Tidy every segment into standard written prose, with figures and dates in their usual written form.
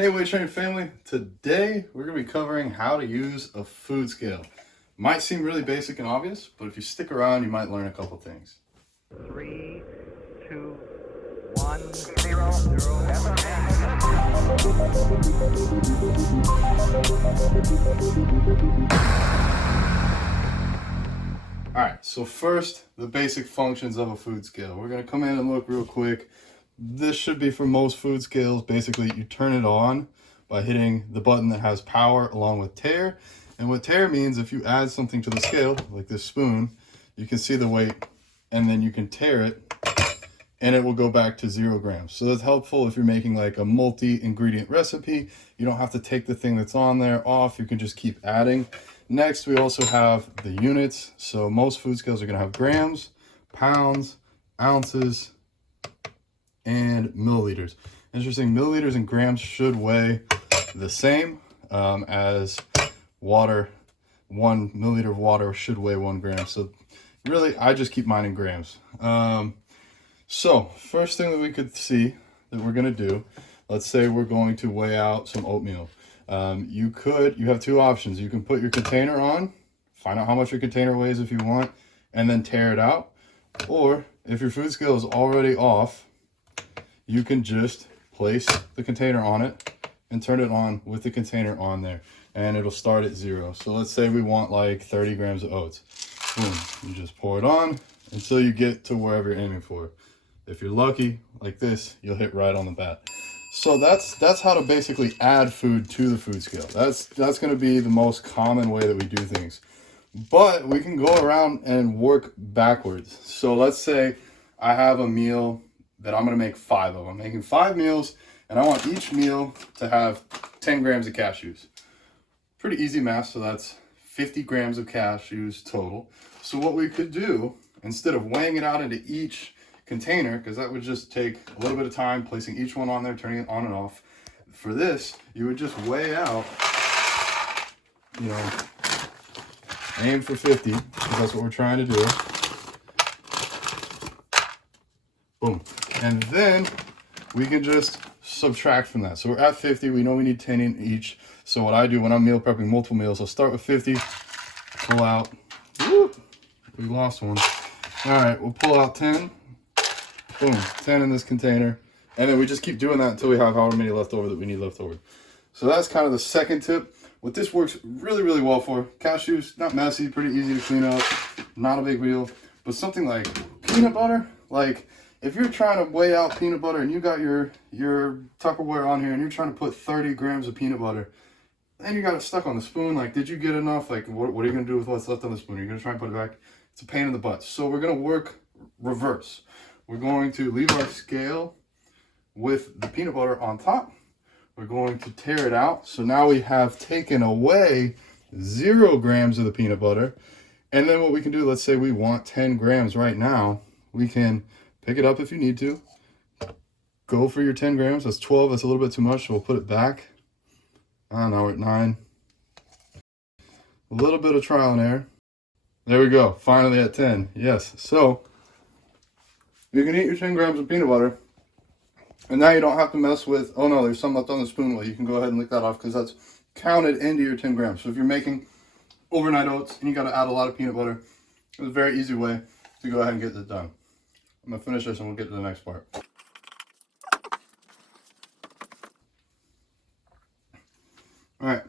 Hey W8TRAIN family, today we're going to be covering how to use a food scale. Might seem really basic and obvious, but if you stick around you might learn a couple things. 3, 2, 1, 0. Alright, so first, the basic functions of a food scale. We're going to come in and look real quick. This should be for most food scales. Basically, you turn it on by hitting the button that has power along with tare. And what tare means, if you add something to the scale, like this spoon, you can see the weight and then you can tare it and it will go back to 0 grams. So that's helpful if you're making like a multi-ingredient recipe. You don't have to take the thing that's on there off. You can just keep adding. Next, we also have the units. So most food scales are going to have grams, pounds, ounces, and milliliters. Interesting, milliliters and grams should weigh the same as water. 1 milliliter of water should weigh 1 gram. So really, I just keep mine in grams. So first thing that we could see that we're going to do, let's say we're going to weigh out some oatmeal. You have two options. You can put your container on, find out how much your container weighs if you want, and then tare it out. Or if your food scale is already off, you can just place the container on it and turn it on with the container on there, and it'll start at 0. So let's say we want like 30 grams of oats. Boom, you just pour it on until you get to wherever you're aiming for. If you're lucky, like this, you'll hit right on the bat. So that's how to basically add food to the food scale. That's going to be the most common way that we do things. But we can go around and work backwards. So let's say I have a meal that I'm going to make 5 of. I'm making 5 meals, and I want each meal to have 10 grams of cashews. Pretty easy math, so that's 50 grams of cashews total. So what we could do, instead of weighing it out into each container, because that would just take a little bit of time, placing each one on there, turning it on and off. For this, you would just weigh out, aim for 50, because that's what we're trying to do. Boom. And then we can just subtract from that. So we're at 50. We know we need 10 in each. So what I do when I'm meal prepping multiple meals, I'll start with 50, pull out. Whoop, we lost one. All right, we'll pull out 10. Boom, 10 in this container. And then we just keep doing that until we have however many left over that we need left over. So that's kind of the second tip. What this works really, really well for, cashews, not messy, pretty easy to clean up, not a big deal. But something like peanut butter, like if you're trying to weigh out peanut butter and you got your Tupperware on here and you're trying to put 30 grams of peanut butter, and you got it stuck on the spoon, like did you get enough? Like what are you going to do with what's left on the spoon? Are you going to try and put it back? It's a pain in the butt. So we're going to work reverse. We're going to leave our scale with the peanut butter on top. We're going to tare it out. So now we have taken away 0 grams of the peanut butter. And then what we can do, let's say we want 10 grams right now. We can pick it up if you need to. Go for your 10 grams. That's 12. That's a little bit too much. So we'll put it back. Now we're at 9. A little bit of trial and error. There we go. Finally at 10. Yes. So you can eat your 10 grams of peanut butter. And now you don't have to mess with, oh no, there's some left on the spoon. Well, you can go ahead and lick that off because that's counted into your 10 grams. So if you're making overnight oats and you got to add a lot of peanut butter, it's a very easy way to go ahead and get this done. I'm going to finish this and we'll get to the next part. All right,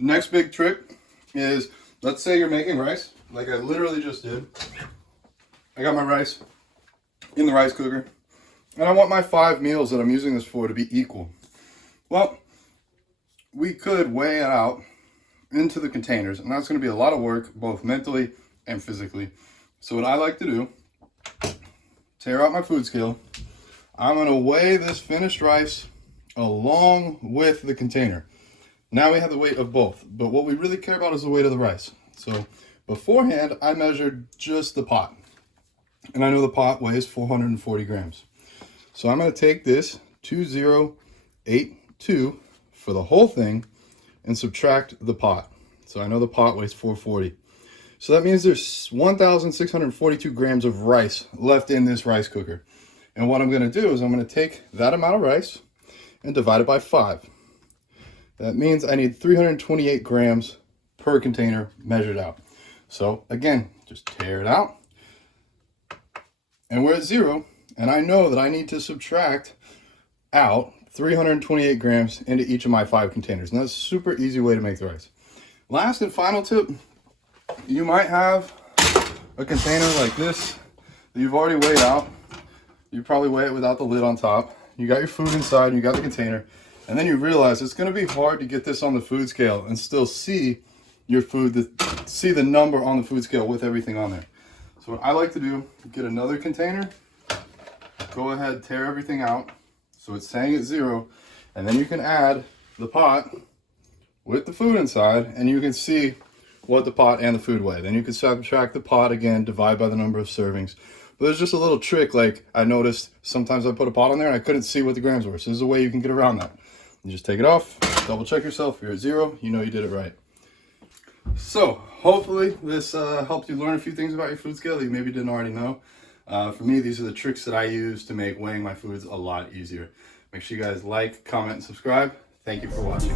next big trick is, let's say you're making rice, like I literally just did. I got my rice in the rice cooker. And I want my 5 meals that I'm using this for to be equal. Well, we could weigh it out into the containers, and that's going to be a lot of work, both mentally and physically. So what I like to do, tear out my food scale. I'm going to weigh this finished rice along with the container. Now we have the weight of both, but what we really care about is the weight of the rice. So beforehand, I measured just the pot, and I know the pot weighs 440 grams. So I'm going to take this 2082 for the whole thing and subtract the pot. So I know the pot weighs 440. So that means there's 1,642 grams of rice left in this rice cooker. And what I'm going to do is I'm going to take that amount of rice and divide it by 5. That means I need 328 grams per container measured out. So again, just tear it out. And we're at 0. And I know that I need to subtract out 328 grams into each of my 5 containers. And that's a super easy way to make the rice. Last and final tip, you might have a container like this that you've already weighed out. You probably weigh it without the lid on top. You got your food inside and you got the container. And then you realize it's going to be hard to get this on the food scale and still see your food, see the number on the food scale with everything on there. So what I like to do, get another container, go ahead, tear everything out. So it's saying it's 0. And then you can add the pot with the food inside and you can see what the pot and the food weigh. Then you can subtract the pot again, divide by the number of servings. But there's just a little trick, like I noticed sometimes I put a pot on there and I couldn't see what the grams were. So there's a way you can get around that. You just take it off, double check yourself. If you're at 0, you know you did it right. So hopefully this helped you learn a few things about your food scale that you maybe didn't already know. For me, these are the tricks that I use to make weighing my foods a lot easier. Make sure you guys like, comment, and subscribe. Thank you for watching.